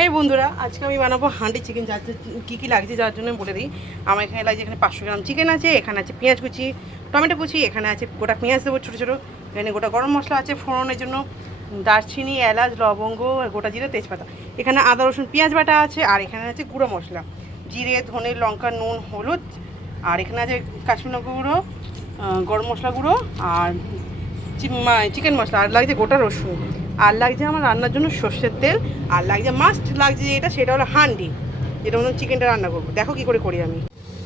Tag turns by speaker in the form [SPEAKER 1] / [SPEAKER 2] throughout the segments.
[SPEAKER 1] হ্যাঁ বন্ধুরা, আজকে আমি বানাবো হাঁডি চিকেন যার কী কী লাগছে, যার জন্য বলে দিই। আমার এখানে লাগছে এখানে পাঁচশো গ্রাম চিকেন আছে, এখানে আছে পেঁয়াজ কুচি, টমেটো কুচি, এখানে আছে গোটা পেঁয়াজ দেবো ছোটো ছোটো। এখানে গোটা গরম মশলা আছে ফোড়নের জন্য। দারচিনি, এলাচ, লবঙ্গ, আর গোটা জিরে, তেজপাতা। এখানে আদা, রসুন, পেঁয়াজ বাটা আছে, আর এখানে আছে গুঁড়ো মশলা। জিরে, ধনে, লঙ্কা, নুন, হলুদ, আর এখানে আছে কাশ্মীর গুঁড়ো গরম মশলা গুঁড়ো, আর চিকেন মশলা, আর লাগছে গোটা রসুন। আর লাগছে আমার রান্নার জন্য সর্ষের তেল, আর লাগছে মাস্ট লাগছে যেটা সেটা হলো হান্ডি। যেটা মতন চিকেনটা রান্না করব। দেখো কী করে করি আমি।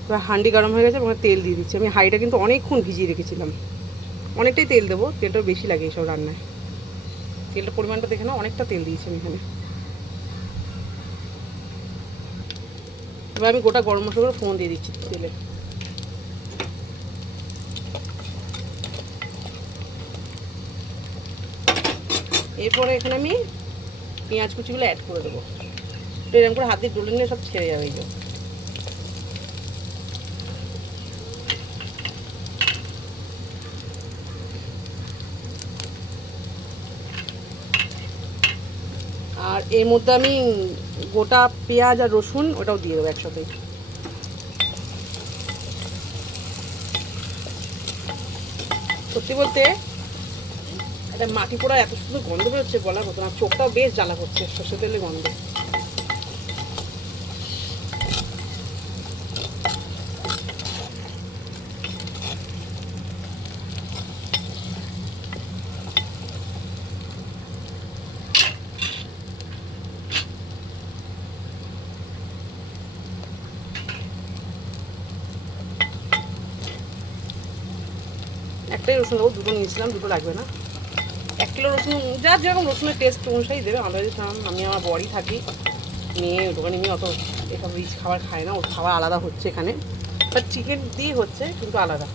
[SPEAKER 1] এবার হান্ডি গরম হয়ে গেছে এবং তেল দিয়ে দিচ্ছি। আমি হাঁড়িটা কিন্তু অনেকক্ষণ ভিজিয়ে রেখেছিলাম। অনেকটাই তেল দেবো, তেলটা বেশি লাগে এইসব রান্নায়। তেলটা পরিমাণটা দেখে না অনেকটা তেল দিয়েছি আমি এখানে। এবার আমি গোটা গরম মশলাগুলো ফোন দিয়ে দিচ্ছি তেলে। এরপরে এখানে আমি পেঁয়াজ কুচিগুলো অ্যাড করে দেবো। এরকম করে হাত ডলে নিয়ে সব ছেড়ে যাবে এইগুলো আর এর মধ্যে আমি গোটা পেঁয়াজ আর রসুন ওটাও দিয়ে দেবো একসাথে। সত্যি বলতে একটা মাটি পোড়া এত সুন্দর গন্ধ বেরোচ্ছে বলার মতো না চোখটাও বেশ জ্বালা করছে সর্ষে তেলের গন্ধ। একটাই রসুন দেবো, দুটো নিয়েছিলাম, দুটো লাগবে না। এক কিলো রসুন যার যেরকম রসুনের টেস্ট অনুসারেই দেবে। আমাদের যেরকম আমি আমার বড়ি থাকি মেয়ে দোকানে নিয়ে অত এসব রিচ খাবার খায় না, ওর খাবার আলাদা হচ্ছে এখানে। বাট চিকেন দিয়ে হচ্ছে, কিন্তু আলাদা।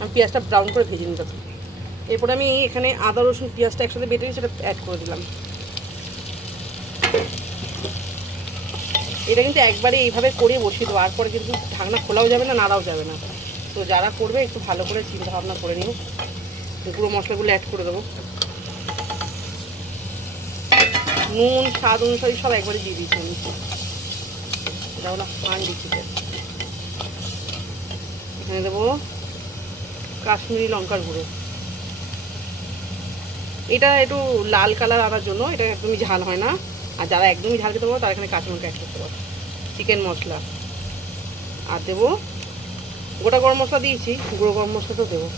[SPEAKER 1] আমি পেঁয়াজটা ব্রাউন করে ভেজে নিতে এরপরে আমি এখানে আদা, রসুন, পেঁয়াজটা একসাথে বেটে সেটা অ্যাড করে দিলাম। এটা কিন্তু একবারে এইভাবে করে বসিয়ে দেবো। আর পরে কিন্তু ঢাকনা খোলাও যাবে না, নাড়াও যাবে না। তো যারা করবে, একটু ভালো করে চিন্তা ভাবনা করে নিও। পুরো মশলাগুলো অ্যাড করে দেবো। নুন, স্বাদ অনুসারে সব একবারে দিয়ে দিচ্ছি আমি। এটা হলো হাঁড়ি চিকেন এখানে দেবো কাশ্মীরি লঙ্কার গুঁড়ো। এটা একটু লাল কালার আনার জন্য, এটা একদমই ঝাল হয় না। আর যারা একদমই ঝাল খেতে পারো, তারা এখানে কাঁচা লঙ্কা অ্যাড করতে পারো। চিকেন মশলা। আর দেবো গোটা গরম মশলা দিয়েছি, গুঁড়ো গরম মশলাটাও দেবো।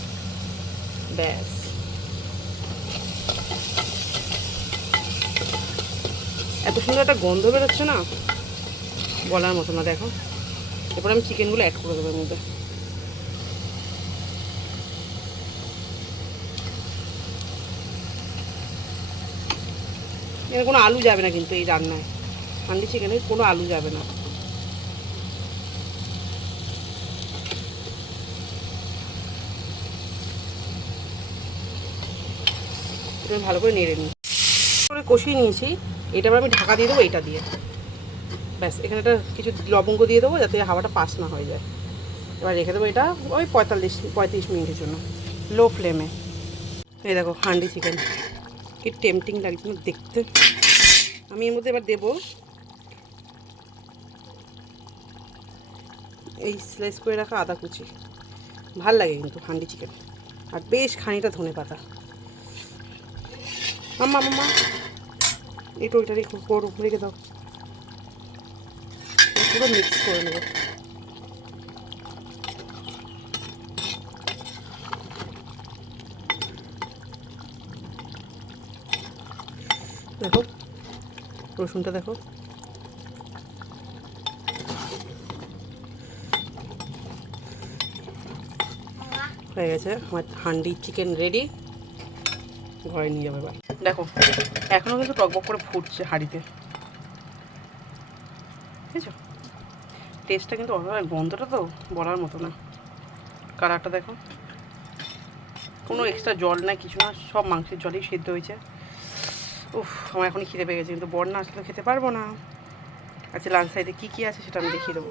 [SPEAKER 1] ব্যাস। এত সুন্দর একটা গন্ধ বেরোচ্ছে না? বলার মতো না, দেখো। এরপর আমি চিকেনগুলো অ্যাড করে দেবো এর মধ্যে। এখানে কোনো আলু যাবে না কিন্তু এই রান্নায়। হান্ডি চিকেনে কোনো আলু যাবে না। ভালো করে নেড়ে নিই। করে কষিয়ে নিয়েছি। এটা এবার আমি ঢাকা দিয়ে দেবো, এটা দিয়ে। ব্যাস, এখানে একটা কিছু লবঙ্গ দিয়ে দেবো যাতে হাওয়াটা পাস না হয়ে যায়। এবার রেখে দেবো এটা ওই পঁয়তাল্লিশ, পঁয়ত্রিশ মিনিটের জন্য লো ফ্লেমে এই দেখো, হান্ডি চিকেন কি টেম্পটিং লাগছে না দেখতে। আমি এর মধ্যে এবার দেবো এই স্লাইস করে রাখা আদা কুচি। ভালো লাগে কিন্তু হান্ডি চিকেন আর বেশ খানিকটা ধনে পাতা মাম্মা মাম্মা। একটু ওইটা রেখে, করো, রেখে দাও। পুরো মিক্স করে নেব। দেখো, রসুনটা দেখো। হয়ে গেছে, আমার হান্ডি চিকেন রেডি ঘরে নিয়ে যাবে এবার। দেখো এখনও কিন্তু টকবক করে ফুটছে হাঁড়িতে। বুঝেছ? টেস্টটা কিন্তু অসাধারণ গন্ধটা তো বলার মতো না। কালারটা দেখো। কোনো এক্সট্রা জল না, কিছু না, সব মাংসের জলেই সেদ্ধ হয়েছে। উফ, আমার এখনই খিদে পেয়ে গেছে, কিন্তু বর না আসলে খেতে পারব না। আচ্ছা লাঞ্চ সাইডে কী কী আছে সেটা আমি দেখিয়ে দেবো।